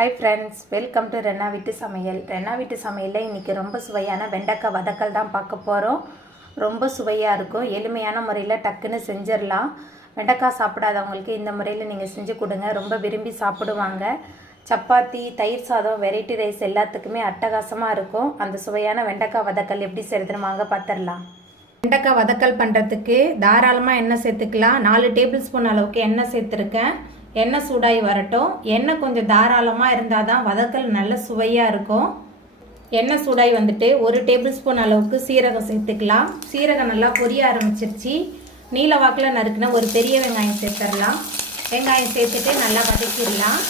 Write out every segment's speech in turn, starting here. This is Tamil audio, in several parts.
Hi friends, welcome to Renna வீட்டு சமையல். ரென்னா வீட்டு சமையலில் இன்றைக்கி ரொம்ப சுவையான வெண்டைக்காய் வதக்கல் தான் பார்க்க போகிறோம். ரொம்ப சுவையாக இருக்கும். எளிமையான முறையில் டக்குன்னு செஞ்சிடலாம். வெண்டைக்காய் சாப்பிடாதவங்களுக்கு இந்த முறையில் நீங்கள் செஞ்சு கொடுங்க, ரொம்ப விரும்பி சாப்பிடுவாங்க. சப்பாத்தி, தயிர் சாதம், வெரைட்டி ரைஸ் எல்லாத்துக்குமே அட்டகாசமாக இருக்கும். அந்த சுவையான வெண்டைக்காய் வதக்கல் எப்படி செய்கிறதுன்னு வாங்க பார்த்துடலாம். வெண்டைக்காய் வதக்கல் பண்ணுறதுக்கு தாராளமாக எண்ணெய் சேர்த்துக்கலாம். 4 டேபிள் ஸ்பூன் அளவுக்கு எண்ணெய் சேர்த்துருக்கேன். எண்ணெய் சூடாகி வரட்டும். எண்ணெய் கொஞ்சம் தாராளமாக இருந்தால் தான் வதக்கல் நல்ல சுவையாக இருக்கும். எண்ணெய் சூடாகி வந்துட்டு 1 டேபிள் ஸ்பூன் அளவுக்கு சீரகம் சேர்த்துக்கலாம். சீரகம் நல்லா பொரிய ஆரம்பிச்சிருச்சு. நீல வாக்கில் நறுக்குன ஒரு பெரிய வெங்காயம் சேர்த்துடலாம். வெங்காயம் சேர்த்துட்டு நல்லா வதக்கிடலாம்.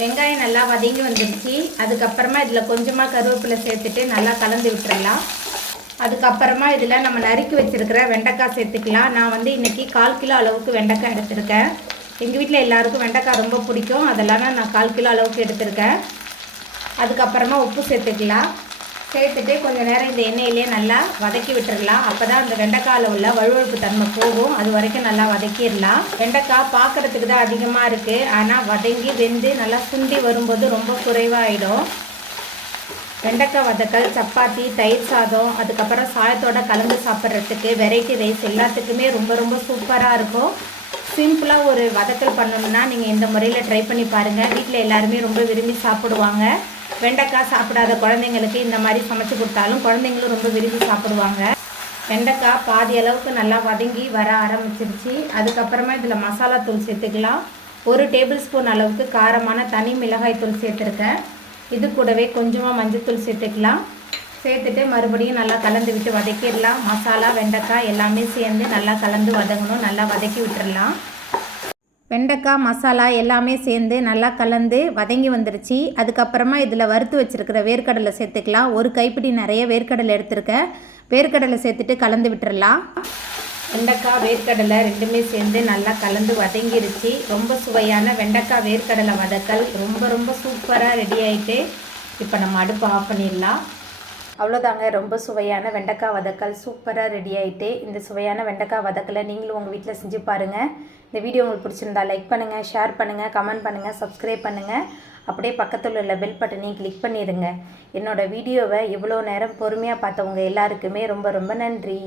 வெங்காயம் நல்லா வதங்கி வந்துருச்சு. அதுக்கப்புறமா இதில் கொஞ்சமாக கருவேப்பிலை சேர்த்துட்டு நல்லா கலந்து விட்டுடலாம். அதுக்கப்புறமா இதில் நம்ம நறுக்கி வச்சுருக்கிற வெண்டைக்காய் சேர்த்துக்கலாம். நான் வந்து இன்றைக்கி 1/4 கிலோ அளவுக்கு வெண்டைக்காய் எடுத்திருக்கேன். எங்கள் வீட்டில் எல்லாருக்கும் வெண்டைக்காய் ரொம்ப பிடிக்கும். அதெல்லாம் நான் 1/4 கிலோ அளவுக்கு எடுத்திருக்கேன். அதுக்கப்புறமா உப்பு சேர்த்துக்கலாம். சேர்த்துட்டு கொஞ்சம் நேரம் இந்த எண்ணெயிலே நல்லா வதக்கி விட்டுடலாம். அப்போ தான் அந்த வெண்டைக்காயில் உள்ள வழுவழுப்பு தன்மை போகும். அது வரைக்கும் நல்லா வதக்கிடலாம். வெண்டைக்காய் பார்க்குறதுக்கு தான் அதிகமாக இருக்குது, ஆனால் வதங்கி வெந்து நல்லா சுண்டி வரும்போது ரொம்ப குறைவாகிடும். வெண்டைக்காய் வதக்கல் சப்பாத்தி, தயிர் சாதம், அதுக்கப்புறம் சாதத்தோட கலந்து சாப்பிட்றதுக்கு, வெரைட்டி ரைஸ் எல்லாத்துக்குமே ரொம்ப ரொம்ப சூப்பராக இருக்கும். சிம்பிளாக ஒரு வதக்கல் பண்ணணும்னா நீங்கள் இந்த முறையில் ட்ரை பண்ணி பாருங்கள். வீட்டில் எல்லாருமே ரொம்ப விரும்பி சாப்பிடுவாங்க. வெண்டைக்காய் சாப்பிடாத குழந்தைங்களுக்கு இந்த மாதிரி சமைச்சு கொடுத்தாலும் குழந்தைங்களும் ரொம்ப விரும்பி சாப்பிடுவாங்க. வெண்டைக்காய் பாதி அளவுக்கு நல்லா வதங்கி வர ஆரம்பிச்சிருச்சு. அதுக்கப்புறமா இதில் மசாலா தூள் சேர்த்துக்கலாம். 1 டேபிள் ஸ்பூன் அளவுக்கு காரமான தனி மிளகாய் தூள் சேர்த்துருக்கேன். இது கூடவே கொஞ்சமாக மஞ்சள் சேர்த்துக்கலாம். சேர்த்துட்டு மறுபடியும் நல்லா கலந்து விட்டு வதக்கிடலாம். மசாலா, வெண்டைக்காய் எல்லாமே சேர்ந்து நல்லா கலந்து வதங்கணும். நல்லா வதக்கி விட்டுடலாம். வெண்டைக்காய், மசாலா எல்லாமே சேர்ந்து நல்லா கலந்து வதங்கி வந்துருச்சு. அதுக்கப்புறமா இதில் வறுத்து வச்சுருக்கிற வேர்க்கடலை சேர்த்துக்கலாம். 1 கைப்பிடி நிறைய வேர்க்கடலை எடுத்திருக்கேன். வேர்க்கடலை சேர்த்துட்டு கலந்து விட்டுடலாம். வெண்டைக்காய், வேர்க்கடலை ரெண்டுமே சேர்ந்து நல்லா கலந்து வதங்கிருச்சு. ரொம்ப சுவையான வெண்டைக்காய் வேர்க்கடலை வதக்கல் ரொம்ப ரொம்ப சூப்பராக ரெடி ஆகிட்டு இப்போ நம்ம அடுப்பு ஆஃப் பண்ணிடலாம். அவ்வளோதாங்க, ரொம்ப சுவையான வெண்டைக்காய் வதக்கல் சூப்பராக ரெடி ஆகிட்டு. இந்த சுவையான வெண்டைக்காய் வதக்கலை நீங்களும் உங்கள் வீட்டில் செஞ்சு பாருங்கள். இந்த வீடியோ உங்களுக்கு பிடிச்சிருந்தா லைக் பண்ணுங்கள், ஷேர் பண்ணுங்கள், கமெண்ட் பண்ணுங்கள், சப்ஸ்கிரைப் பண்ணுங்கள். அப்படியே பக்கத்தில் உள்ள பெல் பட்டனையும் கிளிக் பண்ணிடுங்க. என்னோடய வீடியோவை இவ்வளோ நேரம் பொறுமையாக பார்த்தவங்க எல்லாருக்குமே ரொம்ப ரொம்ப நன்றி.